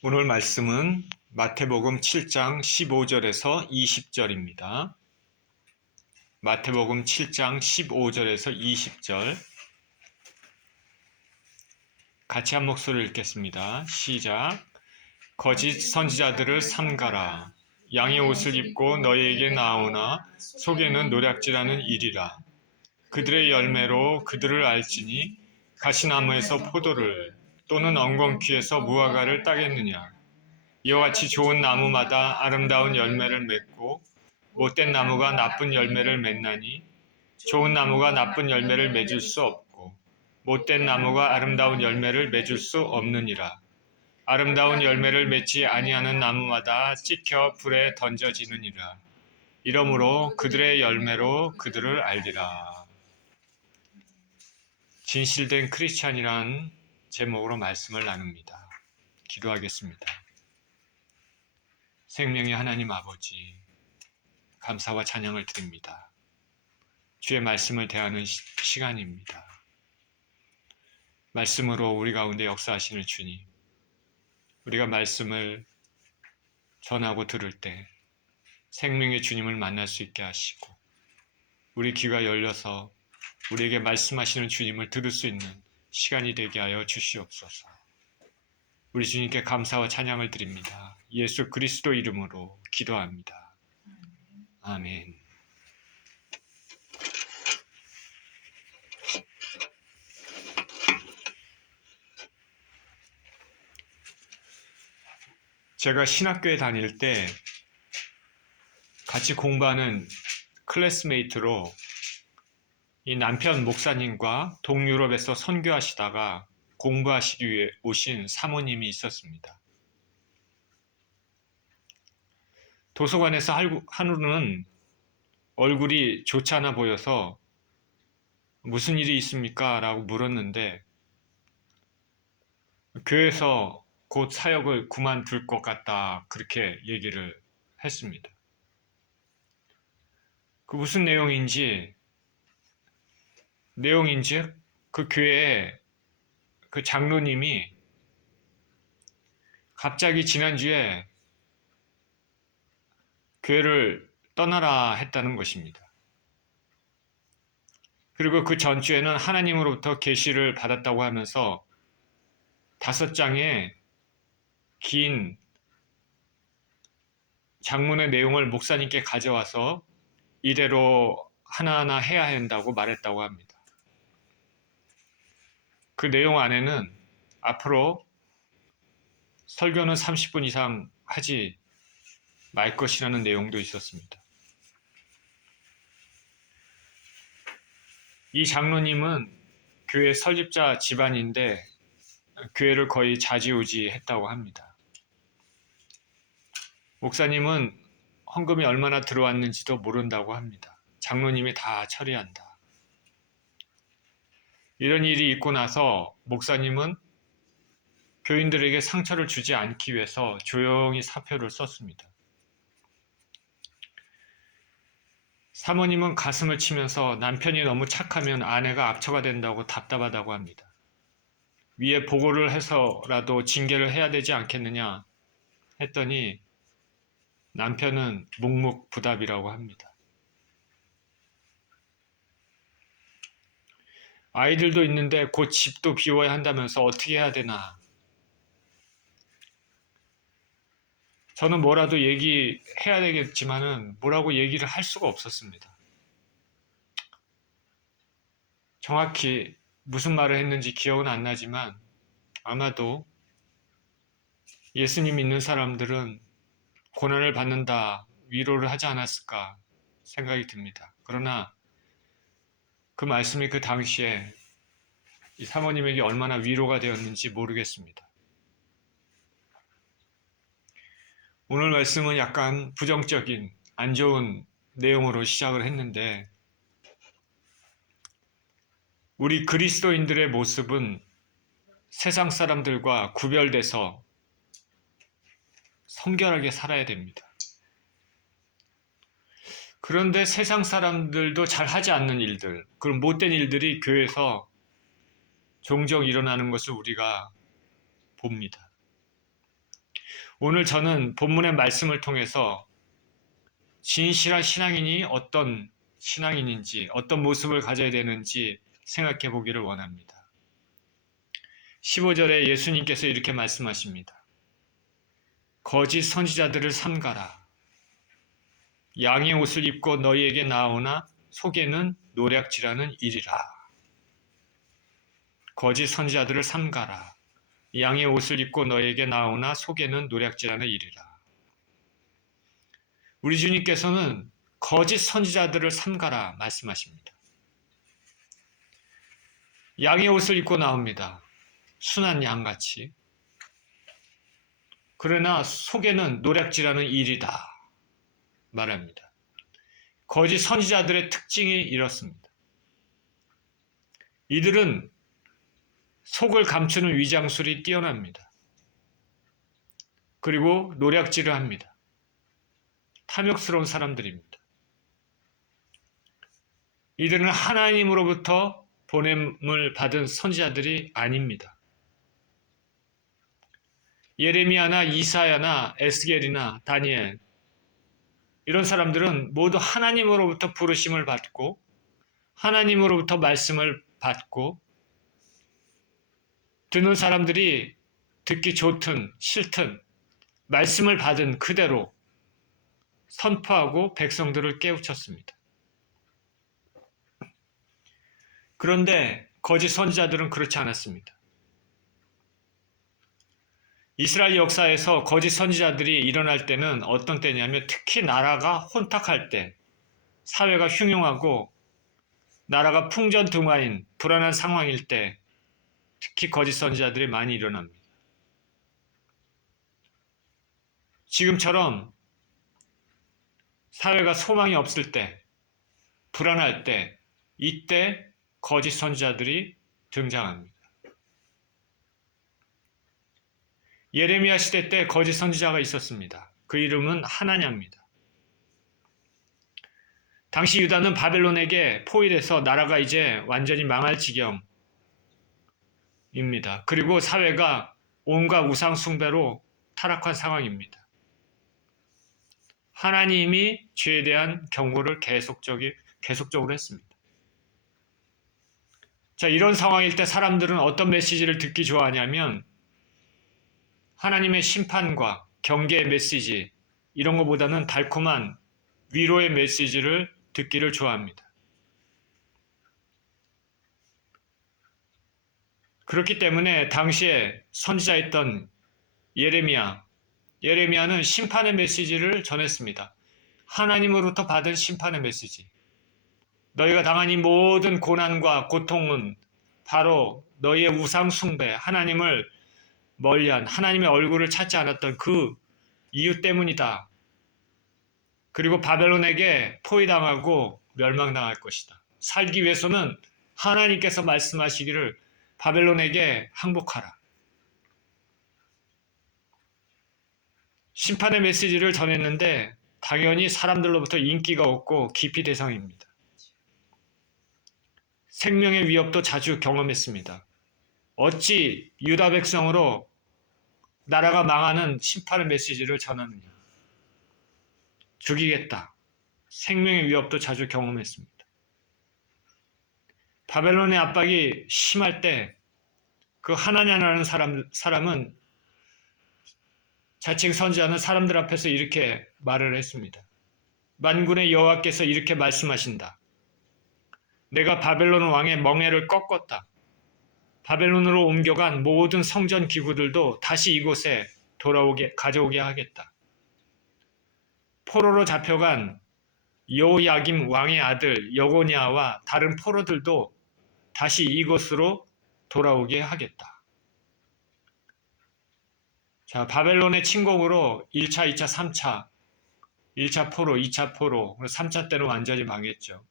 오늘 말씀은 마태복음 7장 15절에서 20절입니다. 마태복음 7장 15절에서 20절 같이 한 목소리를 읽겠습니다. 시작. 거짓 선지자들을 삼가라. 양의 옷을 입고 너희에게 나오나 속에는 노략질하는 일이라. 그들의 열매로 그들을 알지니 가시나무에서 포도를 또는 엉겅퀴에서 무화과를 따겠느냐. 이와 같이 좋은 나무마다 아름다운 열매를 맺고 못된 나무가 나쁜 열매를 맺나니 좋은 나무가 나쁜 열매를 맺을 수 없고 못된 나무가 아름다운 열매를 맺을 수 없느니라. 아름다운 열매를 맺지 아니하는 나무마다 찍혀 불에 던져지느니라. 이러므로 그들의 열매로 그들을 알리라. 진실된 크리스찬이란 제목으로 말씀을 나눕니다. 기도하겠습니다. 생명의 하나님 아버지, 감사와 찬양을 드립니다. 주의 말씀을 대하는 시간입니다. 말씀으로 우리 가운데 역사하시는 주님, 우리가 말씀을 전하고 들을 때 생명의 주님을 만날 수 있게 하시고 우리 귀가 열려서 우리에게 말씀하시는 주님을 들을 수 있는 시간이 되게 하여 주시옵소서. 우리 주님께 감사와 찬양을 드립니다. 예수 그리스도 이름으로 기도합니다. 아멘. 제가 신학교에 다닐 때 같이 공부하는 클래스메이트로 이 남편 목사님과 동유럽에서 선교하시다가 공부하시기 위해 오신 사모님이 있었습니다. 도서관에서 하루는 얼굴이 좋지 않아 보여서 무슨 일이 있습니까? 라고 물었는데 교회에서 곧 사역을 그만둘 것 같다 그렇게 얘기를 했습니다. 그 무슨 내용인지 그 교회에 그 장로님이 갑자기 지난주에 교회를 떠나라 했다는 것입니다. 그리고 그 전주에는 하나님으로부터 계시를 받았다고 하면서 5장의 긴 장문의 내용을 목사님께 가져와서 이대로 하나하나 해야 한다고 말했다고 합니다. 그 내용 안에는 앞으로 설교는 30분 이상 하지 말 것이라는 내용도 있었습니다. 이 장로님은 교회 설립자 집안인데 교회를 거의 좌지우지했다고 합니다. 목사님은 헌금이 얼마나 들어왔는지도 모른다고 합니다. 장로님이 다 처리한다. 이런 일이 있고 나서 목사님은 교인들에게 상처를 주지 않기 위해서 조용히 사표를 썼습니다. 사모님은 가슴을 치면서 남편이 너무 착하면 아내가 악처가 된다고 답답하다고 합니다. 위에 보고를 해서라도 징계를 해야 되지 않겠느냐 했더니 남편은 묵묵부답이라고 합니다. 아이들도 있는데 곧 집도 비워야 한다면서 어떻게 해야 되나. 저는 뭐라도 얘기해야 되겠지만은 뭐라고 얘기를 할 수가 없었습니다. 정확히 무슨 말을 했는지 기억은 안 나지만 아마도 예수님 믿는 사람들은 고난을 받는다, 위로를 하지 않았을까 생각이 듭니다. 그러나 그 말씀이 그 당시에 이 사모님에게 얼마나 위로가 되었는지 모르겠습니다. 오늘 말씀은 약간 부정적인, 안 좋은 내용으로 시작을 했는데 우리 그리스도인들의 모습은 세상 사람들과 구별돼서 성결하게 살아야 됩니다. 그런데 세상 사람들도 잘 하지 않는 일들, 그런 못된 일들이 교회에서 종종 일어나는 것을 우리가 봅니다. 오늘 저는 본문의 말씀을 통해서 진실한 신앙인이 어떤 신앙인인지, 어떤 모습을 가져야 되는지 생각해 보기를 원합니다. 15절에 예수님께서 이렇게 말씀하십니다. 거짓 선지자들을 삼가라. 양의 옷을 입고 너희에게 나오나 속에는 노략질하는 일이라. 거짓 선지자들을 삼가라. 양의 옷을 입고 너희에게 나오나 속에는 노략질하는 일이라. 우리 주님께서는 거짓 선지자들을 삼가라 말씀하십니다. 양의 옷을 입고 나옵니다. 순한 양같이. 그러나 속에는 노략질하는 일이다 말합니다. 거짓 선지자들의 특징이 이렇습니다. 이들은 속을 감추는 위장술이 뛰어납니다. 그리고 노략질을 합니다. 탐욕스러운 사람들입니다. 이들은 하나님으로부터 보냄을 받은 선지자들이 아닙니다. 예레미야나 이사야나 에스겔이나 다니엘, 이런 사람들은 모두 하나님으로부터 부르심을 받고 하나님으로부터 말씀을 받고 듣는 사람들이 듣기 좋든 싫든 말씀을 받은 그대로 선포하고 백성들을 깨우쳤습니다. 그런데 거짓 선지자들은 그렇지 않았습니다. 이스라엘 역사에서 거짓 선지자들이 일어날 때는 어떤 때냐면 특히 나라가 혼탁할 때, 사회가 흉흉하고 나라가 풍전등화인 불안한 상황일 때 특히 거짓 선지자들이 많이 일어납니다. 지금처럼 사회가 소망이 없을 때, 불안할 때, 이때 거짓 선지자들이 등장합니다. 예레미야 시대 때 거짓 선지자가 있었습니다. 그 이름은 하나냐입니다. 당시 유다는 바벨론에게 포위돼서 나라가 이제 완전히 망할 지경입니다. 그리고 사회가 온갖 우상 숭배로 타락한 상황입니다. 하나님이 죄에 대한 경고를 계속적으로 했습니다. 자, 이런 상황일 때 사람들은 어떤 메시지를 듣기 좋아하냐면 하나님의 심판과 경계의 메시지, 이런 것보다는 달콤한 위로의 메시지를 듣기를 좋아합니다. 그렇기 때문에 당시에 선지자였던 예레미야는 심판의 메시지를 전했습니다. 하나님으로부터 받은 심판의 메시지. 너희가 당한 이 모든 고난과 고통은 바로 너희의 우상 숭배, 하나님을 멀리한, 하나님의 얼굴을 찾지 않았던 그 이유 때문이다. 그리고 바벨론에게 포위당하고 멸망당할 것이다. 살기 위해서는 하나님께서 말씀하시기를 바벨론에게 항복하라. 심판의 메시지를 전했는데 당연히 사람들로부터 인기가 없고 기피 대상입니다. 생명의 위협도 자주 경험했습니다. 어찌 유다 백성으로 나라가 망하는 심판의 메시지를 전하느냐. 죽이겠다. 생명의 위협도 자주 경험했습니다. 바벨론의 압박이 심할 때 그 하나냐라는 사람은 자칭 선지자는 사람들 앞에서 이렇게 말을 했습니다. 만군의 여호와께서 이렇게 말씀하신다. 내가 바벨론 왕의 멍에를 꺾었다. 바벨론으로 옮겨간 모든 성전 기구들도 다시 이곳에 가져오게 하겠다. 포로로 잡혀간 여호야김 왕의 아들 여고냐와 다른 포로들도 다시 이곳으로 돌아오게 하겠다. 자, 바벨론의 침공으로 1차, 2차, 3차, 1차 포로, 2차 포로, 3차 때는 완전히 망했죠.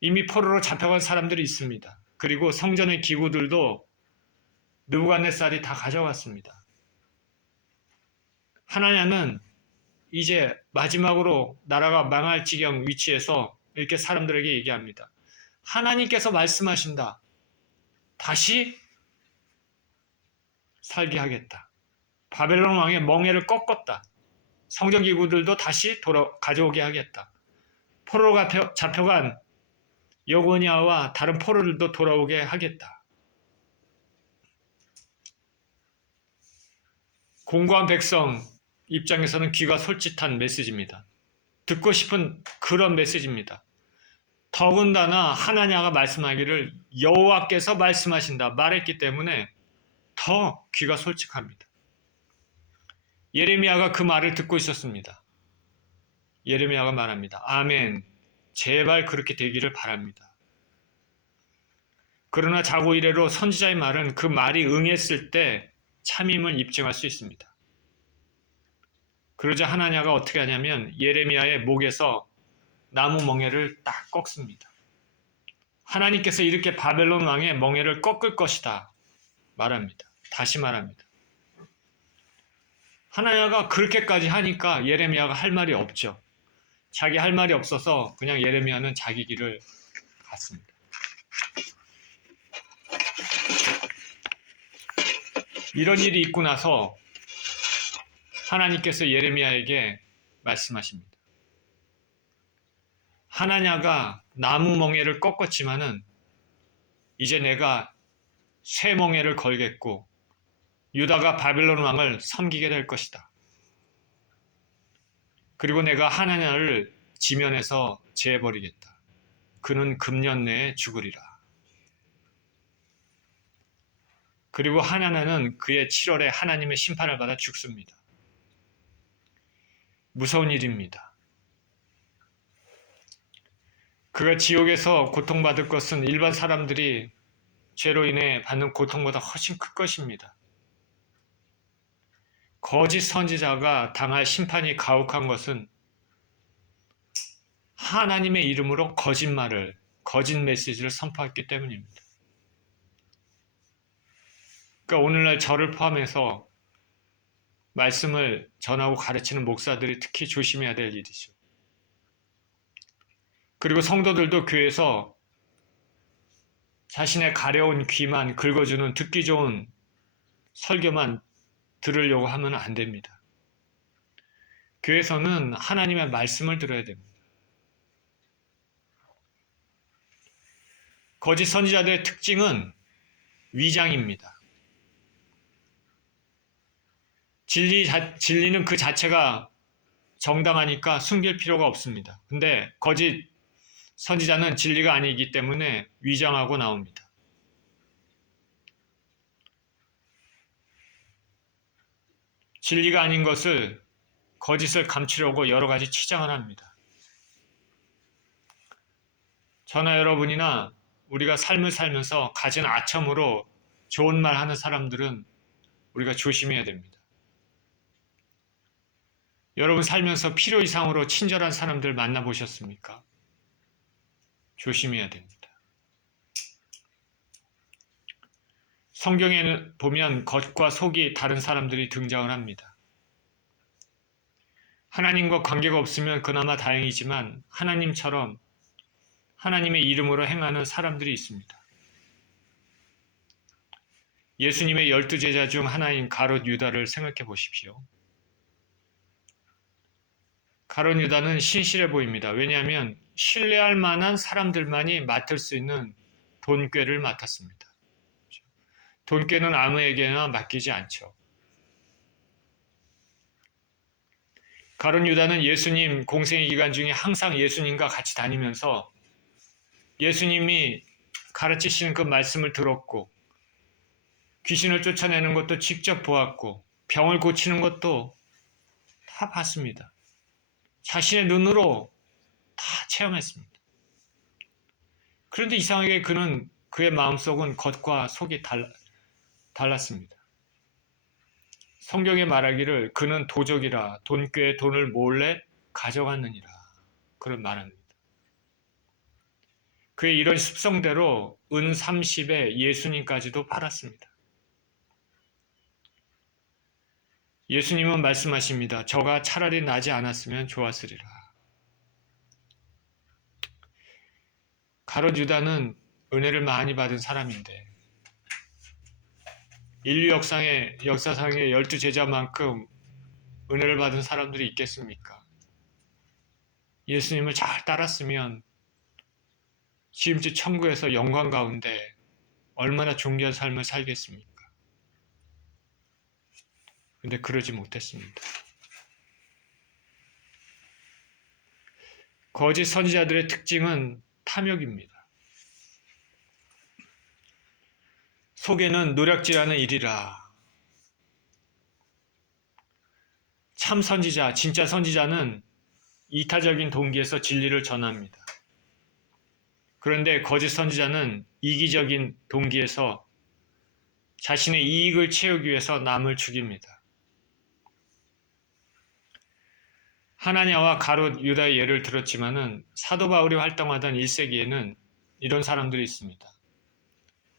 이미 포로로 잡혀간 사람들이 있습니다. 그리고 성전의 기구들도 느부갓네살이 다 가져갔습니다. 하나냐는 이제 마지막으로 나라가 망할 지경 위치에서 이렇게 사람들에게 얘기합니다. 하나님께서 말씀하신다. 다시 살게 하겠다. 바벨론 왕의 멍에를 꺾었다. 성전기구들도 다시 가져오게 하겠다. 포로가 잡혀간 여고니아와 다른 포로들도 돌아오게 하겠다. 공고한 백성 입장에서는 귀가 솔깃한 메시지입니다. 듣고 싶은 그런 메시지입니다. 더군다나 하나냐가 말씀하기를 여호와께서 말씀하신다 말했기 때문에 더 귀가 솔직합니다. 예레미야가 그 말을 듣고 있었습니다. 예레미야가 말합니다. 아멘. 제발 그렇게 되기를 바랍니다. 그러나 자고 이래로 선지자의 말은 그 말이 응했을 때 참임을 입증할 수 있습니다. 그러자 하나냐가 어떻게 하냐면 예레미야의 목에서 나무 멍에를 딱 꺾습니다. 하나님께서 이렇게 바벨론 왕의 멍에를 꺾을 것이다 말합니다. 다시 말합니다. 하나냐가 그렇게까지 하니까 예레미야가 할 말이 없죠. 자기 할 말이 없어서 그냥 예레미야는 자기 길을 갔습니다. 이런 일이 있고 나서 하나님께서 예레미야에게 말씀하십니다. 하나냐가 나무 멍에를 꺾었지만은 이제 내가 쇠 멍에를 걸겠고 유다가 바벨론 왕을 섬기게 될 것이다. 그리고 내가 하나냐를 지면에서 제해버리겠다. 그는 금년 내에 죽으리라. 그리고 하나냐는 그의 7월에 하나님의 심판을 받아 죽습니다. 무서운 일입니다. 그가 지옥에서 고통받을 것은 일반 사람들이 죄로 인해 받는 고통보다 훨씬 클 것입니다. 거짓 선지자가 당할 심판이 가혹한 것은 하나님의 이름으로 거짓 메시지를 선포했기 때문입니다. 그러니까 오늘날 저를 포함해서 말씀을 전하고 가르치는 목사들이 특히 조심해야 될 일이죠. 그리고 성도들도 교회에서 자신의 가려운 귀만 긁어주는 듣기 좋은 설교만 들으려고 하면 안 됩니다. 교회에서는 하나님의 말씀을 들어야 됩니다. 거짓 선지자들의 특징은 위장입니다. 진리는 그 자체가 정당하니까 숨길 필요가 없습니다. 근데 거짓 선지자는 진리가 아니기 때문에 위장하고 나옵니다. 진리가 아닌 것을 거짓을 감추려고 여러 가지 치장을 합니다. 저나 여러분이나 우리가 삶을 살면서 가진 아첨으로 좋은 말 하는 사람들은 우리가 조심해야 됩니다. 여러분 살면서 필요 이상으로 친절한 사람들 만나보셨습니까? 조심해야 됩니다. 성경에는 보면 겉과 속이 다른 사람들이 등장을 합니다. 하나님과 관계가 없으면 그나마 다행이지만 하나님처럼 하나님의 이름으로 행하는 사람들이 있습니다. 예수님의 12제자 중 하나인 가롯 유다를 생각해 보십시오. 가롯 유다는 신실해 보입니다. 왜냐하면 신뢰할 만한 사람들만이 맡을 수 있는 돈꾀를 맡았습니다. 돈꾀는 아무에게나 맡기지 않죠. 가룟 유다는 예수님 공생의 기간 중에 항상 예수님과 같이 다니면서 예수님이 가르치시는 그 말씀을 들었고 귀신을 쫓아내는 것도 직접 보았고 병을 고치는 것도 다 봤습니다. 자신의 눈으로 다 체험했습니다. 그런데 이상하게 그의 마음속은 겉과 속이 달랐습니다. 성경에 말하기를 그는 도적이라 돈꾀에 돈을 몰래 가져갔느니라 그런 말합니다. 그의 이런 습성대로 은 30에 예수님까지도 팔았습니다. 예수님은 말씀하십니다. 저가 차라리 나지 않았으면 좋았으리라. 가롯 유다는 은혜를 많이 받은 사람인데 인류 역사상의 12제자만큼 은혜를 받은 사람들이 있겠습니까? 예수님을 잘 따랐으면 지금쯤 천국에서 영광 가운데 얼마나 존귀한 삶을 살겠습니까? 근데 그러지 못했습니다. 거짓 선지자들의 특징은 탐욕입니다. 속에는 노략질하는 일이라. 참 선지자, 진짜 선지자는 이타적인 동기에서 진리를 전합니다. 그런데 거짓 선지자는 이기적인 동기에서 자신의 이익을 채우기 위해서 남을 죽입니다. 하나냐와 가롯 유다의 예를 들었지만은 사도 바울이 활동하던 1세기에는 이런 사람들이 있습니다.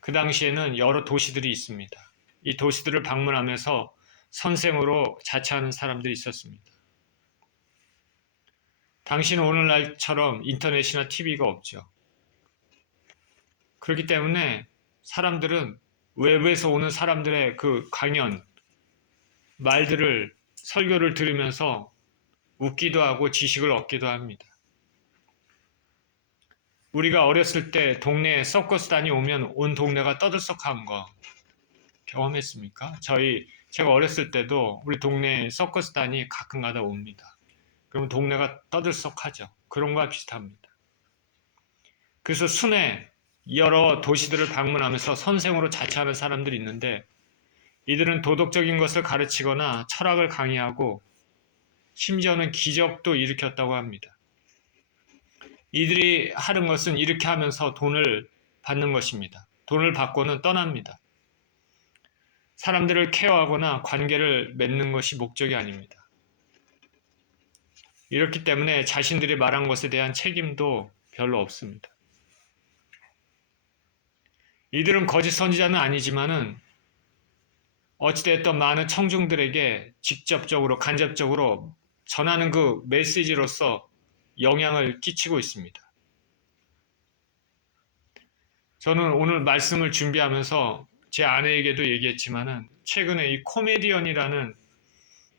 그 당시에는 여러 도시들이 있습니다. 이 도시들을 방문하면서 선생으로 자처하는 사람들이 있었습니다. 당시는 오늘날처럼 인터넷이나 TV가 없죠. 그렇기 때문에 사람들은 외부에서 오는 사람들의 그 강연, 말들을, 설교를 들으면서 웃기도 하고 지식을 얻기도 합니다. 우리가 어렸을 때 동네에 서커스단이 오면 온 동네가 떠들썩한 거 경험했습니까? 제가 어렸을 때도 우리 동네에 서커스단이 가끔가다 옵니다. 그러면 동네가 떠들썩하죠. 그런 거와 비슷합니다. 그래서 순회 여러 도시들을 방문하면서 선생으로 자처하는 사람들이 있는데 이들은 도덕적인 것을 가르치거나 철학을 강의하고 심지어는 기적도 일으켰다고 합니다. 이들이 하는 것은 이렇게 하면서 돈을 받는 것입니다. 돈을 받고는 떠납니다. 사람들을 케어하거나 관계를 맺는 것이 목적이 아닙니다. 이렇기 때문에 자신들이 말한 것에 대한 책임도 별로 없습니다. 이들은 거짓 선지자는 아니지만은 어찌됐든 많은 청중들에게 직접적으로 간접적으로 전하는 그 메시지로서 영향을 끼치고 있습니다. 저는 오늘 말씀을 준비하면서 제 아내에게도 얘기했지만은 최근에 이 코미디언이라는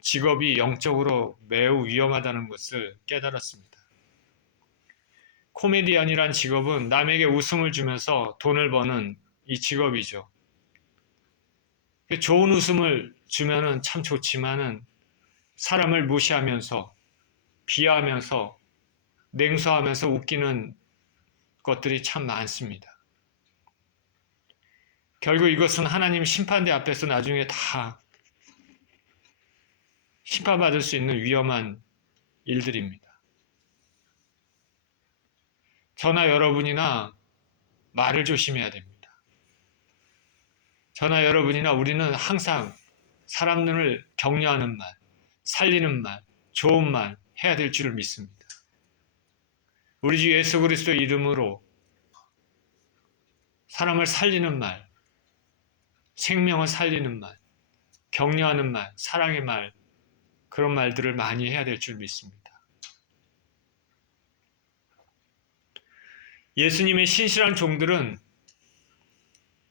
직업이 영적으로 매우 위험하다는 것을 깨달았습니다. 코미디언이란 직업은 남에게 웃음을 주면서 돈을 버는 이 직업이죠. 좋은 웃음을 주면은 참 좋지만은 사람을 무시하면서 비하하면서 냉소하면서 웃기는 것들이 참 많습니다. 결국 이것은 하나님 심판대 앞에서 나중에 다 심판받을 수 있는 위험한 일들입니다. 저나 여러분이나 말을 조심해야 됩니다. 저나 여러분이나 우리는 항상 사람들을 격려하는 말, 살리는 말, 좋은 말 해야 될 줄을 믿습니다. 우리 주 예수 그리스도의 이름으로 사람을 살리는 말, 생명을 살리는 말, 격려하는 말, 사랑의 말, 그런 말들을 많이 해야 될 줄 믿습니다. 예수님의 신실한 종들은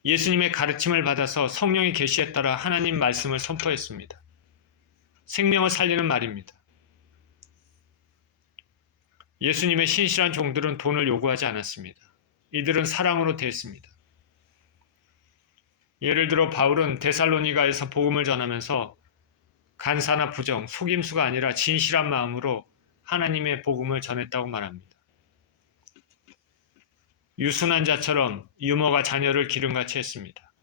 예수님의 가르침을 받아서 성령의 계시에 따라 하나님 말씀을 선포했습니다. 생명을 살리는 말입니다. 예수님의 신실한 종들은 돈을 요구하지 않았습니다. 이들은 사랑으로 대했습니다. 예를 들어 바울은 데살로니가에서 복음을 전하면서 간사나 부정, 속임수가 아니라 진실한 마음으로 하나님의 복음을 전했다고 말합니다. 유순한 자처럼 유머가 자녀를 기름같이 했습니다.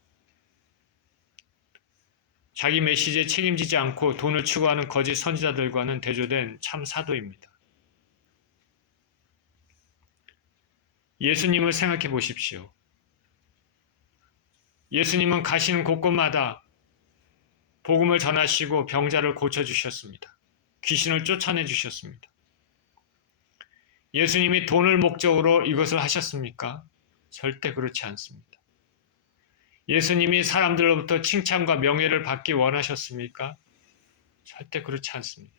자기 메시지에 책임지지 않고 돈을 추구하는 거짓 선지자들과는 대조된 참 사도입니다. 예수님을 생각해 보십시오. 예수님은 가시는 곳곳마다 복음을 전하시고 병자를 고쳐주셨습니다. 귀신을 쫓아내주셨습니다. 예수님이 돈을 목적으로 이것을 하셨습니까? 절대 그렇지 않습니다. 예수님이 사람들로부터 칭찬과 명예를 받기 원하셨습니까? 절대 그렇지 않습니다.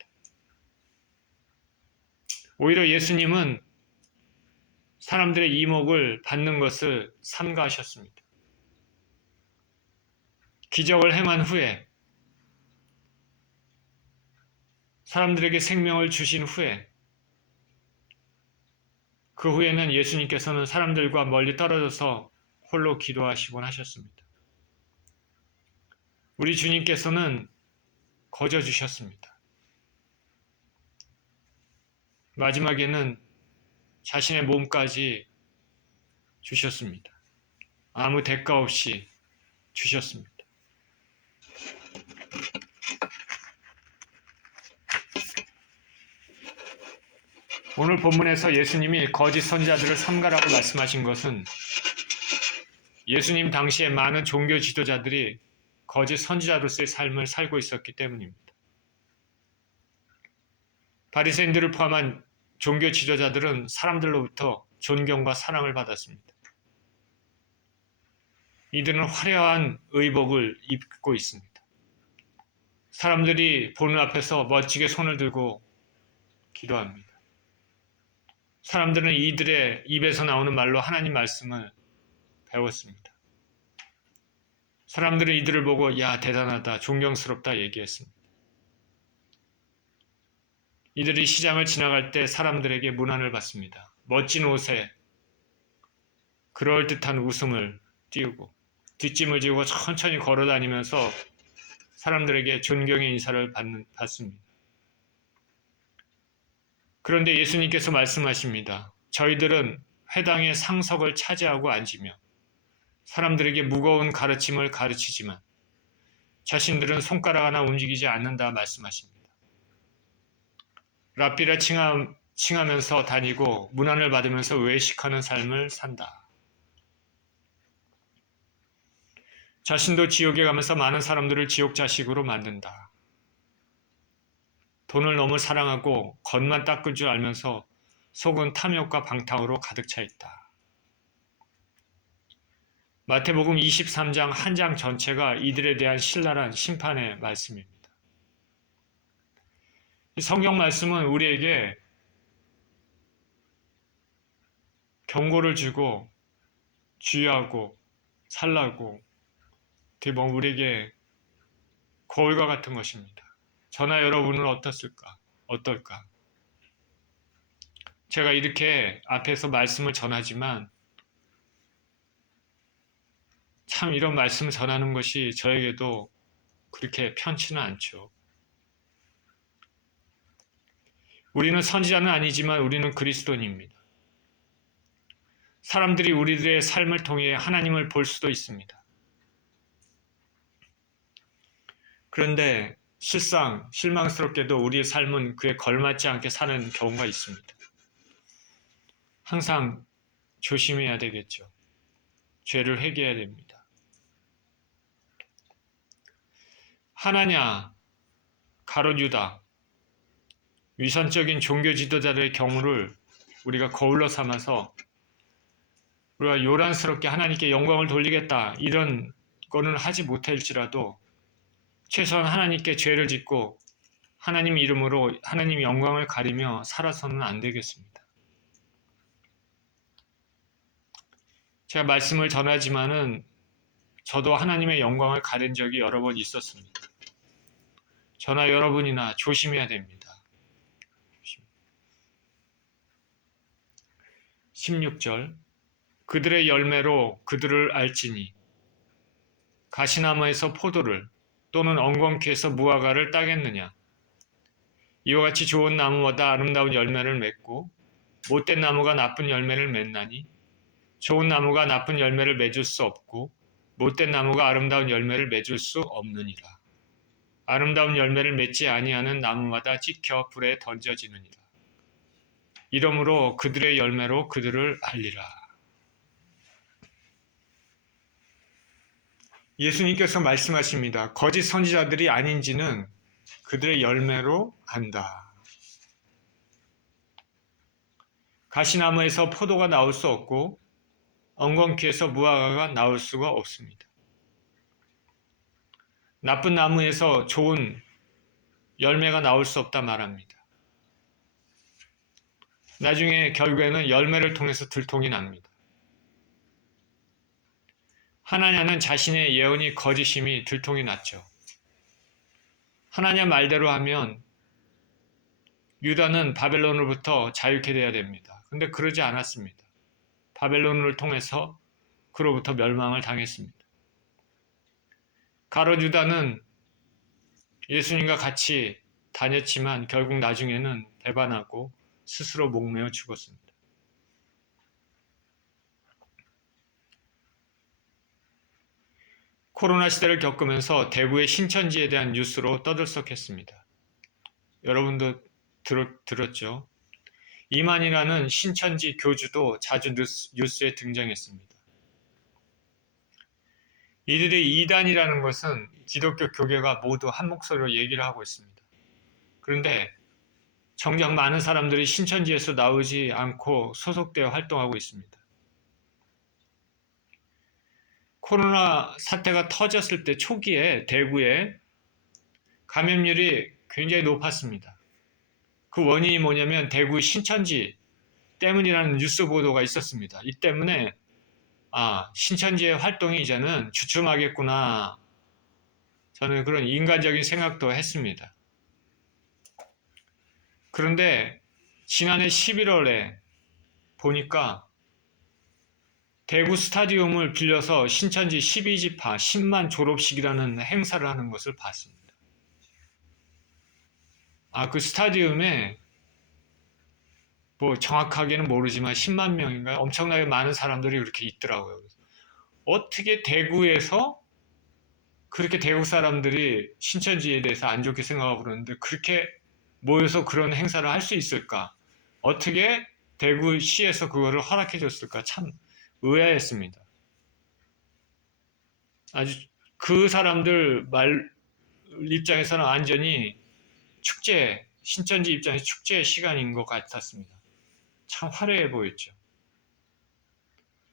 오히려 예수님은 사람들의 이목을 받는 것을 삼가하셨습니다. 기적을 행한 후에, 사람들에게 생명을 주신 후에, 그 후에는 예수님께서는 사람들과 멀리 떨어져서 홀로 기도하시곤 하셨습니다. 우리 주님께서는 거저 주셨습니다. 마지막에는 자신의 몸까지 주셨습니다. 아무 대가 없이 주셨습니다. 오늘 본문에서 예수님이 거짓 선지자들을 삼가라고 말씀하신 것은 예수님 당시에 많은 종교 지도자들이 거짓 선지자로서의 삶을 살고 있었기 때문입니다. 바리새인들을 포함한 종교 지도자들은 사람들로부터 존경과 사랑을 받았습니다. 이들은 화려한 의복을 입고 있습니다. 사람들이 보는 앞에서 멋지게 손을 들고 기도합니다. 사람들은 이들의 입에서 나오는 말로 하나님 말씀을 배웠습니다. 사람들은 이들을 보고 야 대단하다, 존경스럽다 얘기했습니다. 이들이 시장을 지나갈 때 사람들에게 문안을 받습니다. 멋진 옷에 그럴듯한 웃음을 띄우고 뒷짐을 지고 천천히 걸어다니면서 사람들에게 존경의 인사를 받습니다. 그런데 예수님께서 말씀하십니다. 저희들은 회당의 상석을 차지하고 앉으며 사람들에게 무거운 가르침을 가르치지만 자신들은 손가락 하나 움직이지 않는다 말씀하십니다. 랍비라 칭하면서 다니고 문안을 받으면서 외식하는 삶을 산다. 자신도 지옥에 가면서 많은 사람들을 지옥 자식으로 만든다. 돈을 너무 사랑하고 겉만 닦을 줄 알면서 속은 탐욕과 방탕으로 가득 차 있다. 마태복음 23장 한 장 전체가 이들에 대한 신랄한 심판의 말씀입니다. 이 성경 말씀은 우리에게 경고를 주고 주의하고 살라고 우리에게 거울과 같은 것입니다. 저나 여러분은 어떨까? 제가 이렇게 앞에서 말씀을 전하지만 참 이런 말씀을 전하는 것이 저에게도 그렇게 편치는 않죠. 우리는 선지자는 아니지만 우리는 그리스도인입니다. 사람들이 우리들의 삶을 통해 하나님을 볼 수도 있습니다. 그런데 실망스럽게도 우리의 삶은 그에 걸맞지 않게 사는 경우가 있습니다. 항상 조심해야 되겠죠. 죄를 회개해야 됩니다. 하나냐, 가롯 유다, 위선적인 종교 지도자들의 경우를 우리가 거울로 삼아서 우리가 요란스럽게 하나님께 영광을 돌리겠다 이런 거는 하지 못할지라도 최소한 하나님께 죄를 짓고 하나님 이름으로 하나님 영광을 가리며 살아서는 안 되겠습니다. 제가 말씀을 전하지만은 저도 하나님의 영광을 가린 적이 여러 번 있었습니다. 저나 여러분이나 조심해야 됩니다. 16절 그들의 열매로 그들을 알지니 가시나무에서 포도를 또는 엉겅퀴에서 무화과를 따겠느냐. 이와 같이 좋은 나무마다 아름다운 열매를 맺고 못된 나무가 나쁜 열매를 맺나니 좋은 나무가 나쁜 열매를 맺을 수 없고 못된 나무가 아름다운 열매를 맺을 수 없느니라. 아름다운 열매를 맺지 아니하는 나무마다 찍혀 불에 던져지느니라. 이러므로 그들의 열매로 그들을 알리라. 예수님께서 말씀하십니다. 거짓 선지자들이 아닌지는 그들의 열매로 안다. 가시나무에서 포도가 나올 수 없고 엉겅퀴에서 무화과가 나올 수가 없습니다. 나쁜 나무에서 좋은 열매가 나올 수 없다 말합니다. 나중에 결국에는 열매를 통해서 들통이 납니다. 하나냐는 자신의 예언이 거짓임이 들통이 났죠. 하나냐 말대로 하면 유다는 바벨론으로부터 자유케 돼야 됩니다. 근데 그러지 않았습니다. 바벨론을 통해서 그로부터 멸망을 당했습니다. 가롯 유다는 예수님과 같이 다녔지만 결국 나중에는 배반하고 스스로 목매어 죽었습니다. 코로나 시대를 겪으면서 대구의 신천지에 대한 뉴스로 떠들썩했습니다. 여러분도 들었죠? 이만이라는 신천지 교주도 자주 뉴스에 등장했습니다. 이들이 이단이라는 것은 기독교 교계가 모두 한 목소리로 얘기를 하고 있습니다. 그런데 정작 많은 사람들이 신천지에서 나오지 않고 소속되어 활동하고 있습니다. 코로나 사태가 터졌을 때 초기에 대구에 감염률이 굉장히 높았습니다. 그 원인이 뭐냐면 대구 신천지 때문이라는 뉴스 보도가 있었습니다. 이 때문에 신천지의 활동이 이제는 주춤하겠구나. 저는 그런 인간적인 생각도 했습니다. 그런데 지난해 11월에 보니까 대구 스타디움을 빌려서 신천지 12지파 10만 졸업식이라는 행사를 하는 것을 봤습니다. 그 스타디움에 뭐 정확하게는 모르지만 10만 명인가요? 엄청나게 많은 사람들이 그렇게 있더라고요. 어떻게 대구에서 그렇게 대구 사람들이 신천지에 대해서 안 좋게 생각하고 그러는데 그렇게 모여서 그런 행사를 할 수 있을까? 어떻게 대구시에서 그거를 허락해 줬을까? 참 의아했습니다. 아주 그 사람들 말 입장에서는 완전히 축제, 신천지 입장에서 축제의 시간인 것 같았습니다. 참 화려해 보였죠.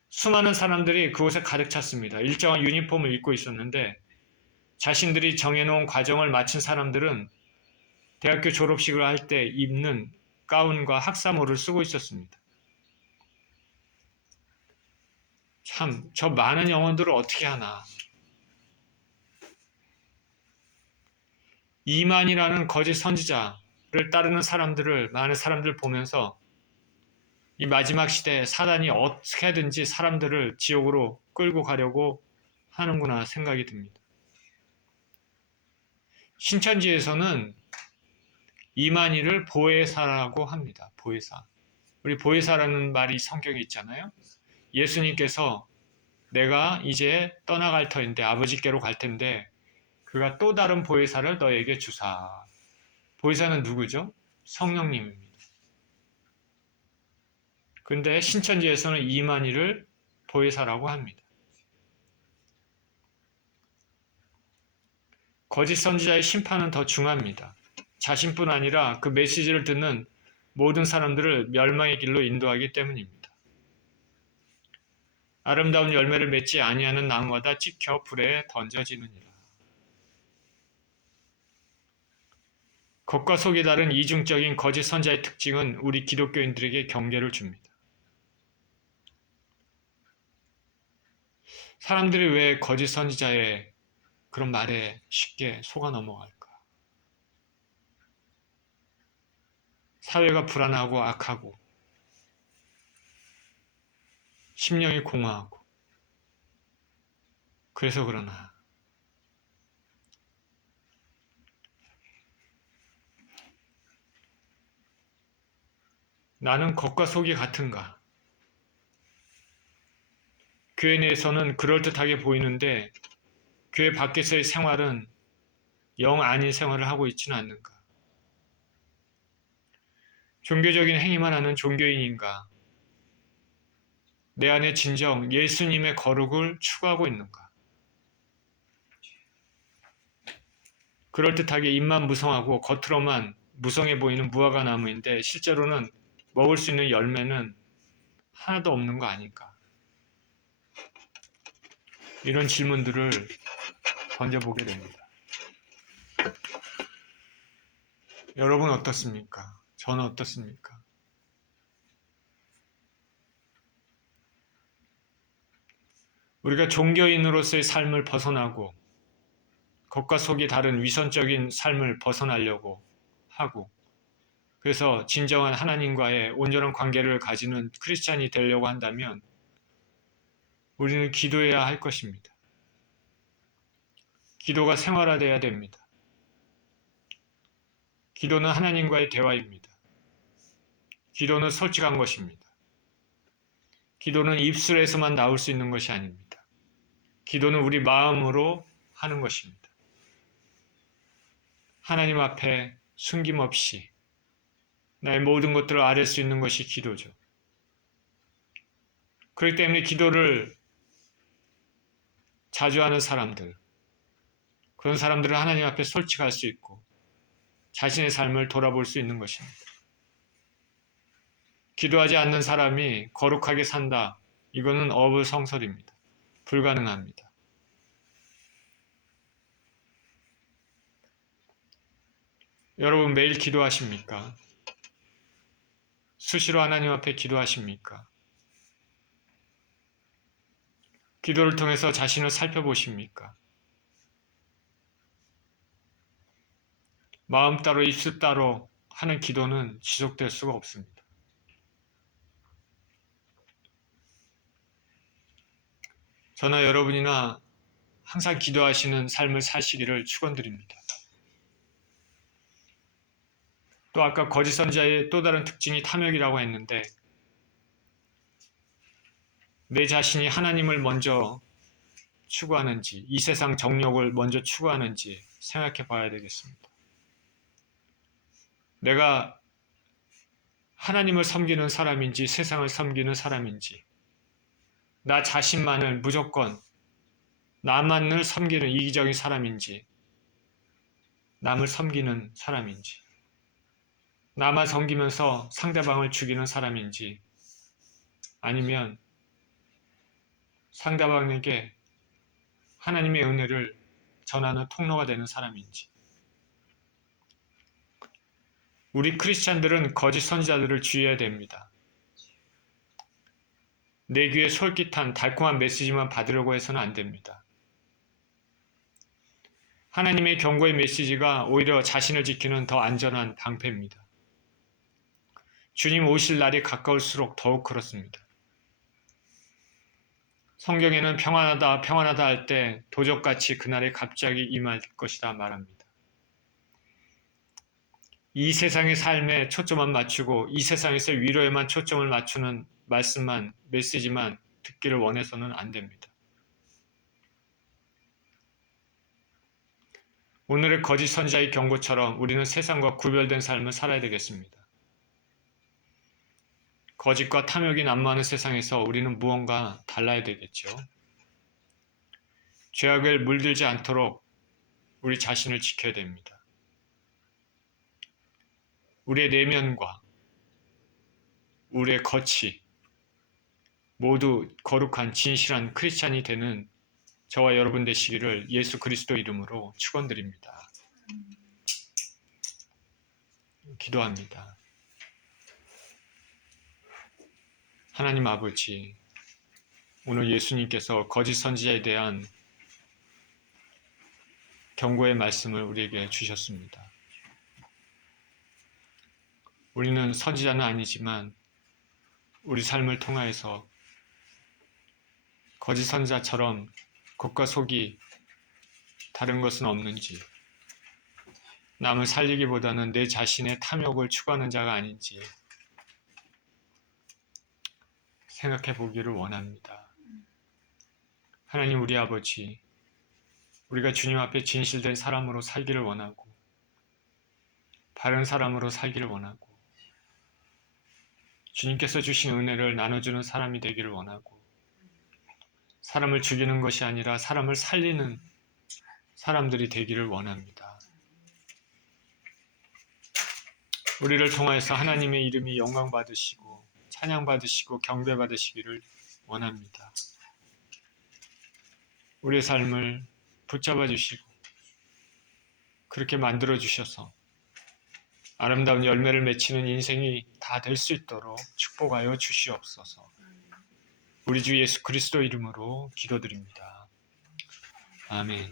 수많은 사람들이 그곳에 가득 찼습니다. 일정한 유니폼을 입고 있었는데 자신들이 정해놓은 과정을 마친 사람들은 대학교 졸업식을 할 때 입는 가운과 학사모를 쓰고 있었습니다. 참, 저 많은 영혼들을 어떻게 하나. 이만이라는 거짓 선지자를 따르는 많은 사람들을 보면서 이 마지막 시대에 사단이 어떻게든지 사람들을 지옥으로 끌고 가려고 하는구나 생각이 듭니다. 신천지에서는 이만희를 보혜사라고 합니다. 보혜사. 우리 보혜사라는 말이 성경에 있잖아요. 예수님께서 내가 이제 떠나갈 터인데 아버지께로 갈 텐데 그가 또 다른 보혜사를 너에게 주사. 보혜사는 누구죠? 성령님입니다. 근데 신천지에서는 이만희를 보혜사라고 합니다. 거짓 선지자의 심판은 더 중합니다. 자신뿐 아니라 그 메시지를 듣는 모든 사람들을 멸망의 길로 인도하기 때문입니다. 아름다운 열매를 맺지 아니하는 나무마다 찍혀 불에 던져지느니라. 겉과 속이 다른 이중적인 거짓 선지자의 특징은 우리 기독교인들에게 경계를 줍니다. 사람들이 왜 거짓 선지자의 그런 말에 쉽게 속아 넘어갈까? 사회가 불안하고 악하고 심령이 공허하고 그래서 그러나 나는 겉과 속이 같은가? 교회 내에서는 그럴듯하게 보이는데 교회 밖에서의 생활은 영 아닌 생활을 하고 있지는 않는가? 종교적인 행위만 하는 종교인인가? 내 안에 진정 예수님의 거룩을 추구하고 있는가? 그럴듯하게 입만 무성하고 겉으로만 무성해 보이는 무화과 나무인데 실제로는 먹을 수 있는 열매는 하나도 없는 거 아닐까? 이런 질문들을 던져보게 됩니다. 여러분 어떻습니까? 저는 어떻습니까? 우리가 종교인으로서의 삶을 벗어나고 겉과 속이 다른 위선적인 삶을 벗어나려고 하고, 그래서 진정한 하나님과의 온전한 관계를 가지는 크리스찬이 되려고 한다면 우리는 기도해야 할 것입니다. 기도가 생활화되어야 됩니다. 기도는 하나님과의 대화입니다. 기도는 솔직한 것입니다. 기도는 입술에서만 나올 수 있는 것이 아닙니다. 기도는 우리 마음으로 하는 것입니다. 하나님 앞에 숨김없이 나의 모든 것들을 아뢰 수 있는 것이 기도죠. 그렇기 때문에 기도를 자주 하는 사람들, 그런 사람들은 하나님 앞에 솔직할 수 있고 자신의 삶을 돌아볼 수 있는 것입니다. 기도하지 않는 사람이 거룩하게 산다. 이거는 어불성설입니다. 불가능합니다. 여러분 매일 기도하십니까? 수시로 하나님 앞에 기도하십니까? 기도를 통해서 자신을 살펴보십니까? 마음 따로 입술 따로 하는 기도는 지속될 수가 없습니다. 저나 여러분이나 항상 기도하시는 삶을 사시기를 축원드립니다. 또 아까 거짓 선지자의 또 다른 특징이 탐욕이라고 했는데, 내 자신이 하나님을 먼저 추구하는지 이 세상 정욕을 먼저 추구하는지 생각해 봐야 되겠습니다. 내가 하나님을 섬기는 사람인지 세상을 섬기는 사람인지, 나 자신만을 무조건 나만을 섬기는 이기적인 사람인지, 남을 섬기는 사람인지, 나만 섬기면서 상대방을 죽이는 사람인지, 아니면 상대방에게 하나님의 은혜를 전하는 통로가 되는 사람인지. 우리 크리스찬들은 거짓 선지자들을 주의해야 됩니다. 내 귀에 솔깃한 달콤한 메시지만 받으려고 해서는 안 됩니다. 하나님의 경고의 메시지가 오히려 자신을 지키는 더 안전한 방패입니다. 주님 오실 날이 가까울수록 더욱 그렇습니다. 성경에는 평안하다, 평안하다 할 때 도적같이 그날이 갑자기 임할 것이다 말합니다. 이 세상의 삶에 초점만 맞추고 이 세상에서 위로에만 초점을 맞추는 말씀만, 메시지만 듣기를 원해서는 안 됩니다. 오늘의 거짓 선지자의 경고처럼 우리는 세상과 구별된 삶을 살아야 되겠습니다. 거짓과 탐욕이 난무하는 세상에서 우리는 무언가 달라야 되겠죠. 죄악을 물들지 않도록 우리 자신을 지켜야 됩니다. 우리의 내면과 우리의 겉이 모두 거룩한 진실한 크리스찬이 되는 저와 여러분 되시기를 예수 그리스도 이름으로 축원드립니다. 기도합니다. 하나님 아버지, 오늘 예수님께서 거짓 선지자에 대한 경고의 말씀을 우리에게 주셨습니다. 우리는 선지자는 아니지만 우리 삶을 통하여서 거짓 선지자처럼 겉과 속이 다른 것은 없는지, 남을 살리기보다는 내 자신의 탐욕을 추구하는 자가 아닌지 생각해 보기를 원합니다. 하나님 우리 아버지, 우리가 주님 앞에 진실된 사람으로 살기를 원하고 바른 사람으로 살기를 원하고 주님께서 주신 은혜를 나눠주는 사람이 되기를 원하고 사람을 죽이는 것이 아니라 사람을 살리는 사람들이 되기를 원합니다. 우리를 통하여서 하나님의 이름이 영광받으시고 찬양받으시고 경배받으시기를 원합니다. 우리의 삶을 붙잡아 주시고 그렇게 만들어 주셔서 아름다운 열매를 맺히는 인생이 다 될 수 있도록 축복하여 주시옵소서. 우리 주 예수 그리스도 이름으로 기도드립니다. 아멘.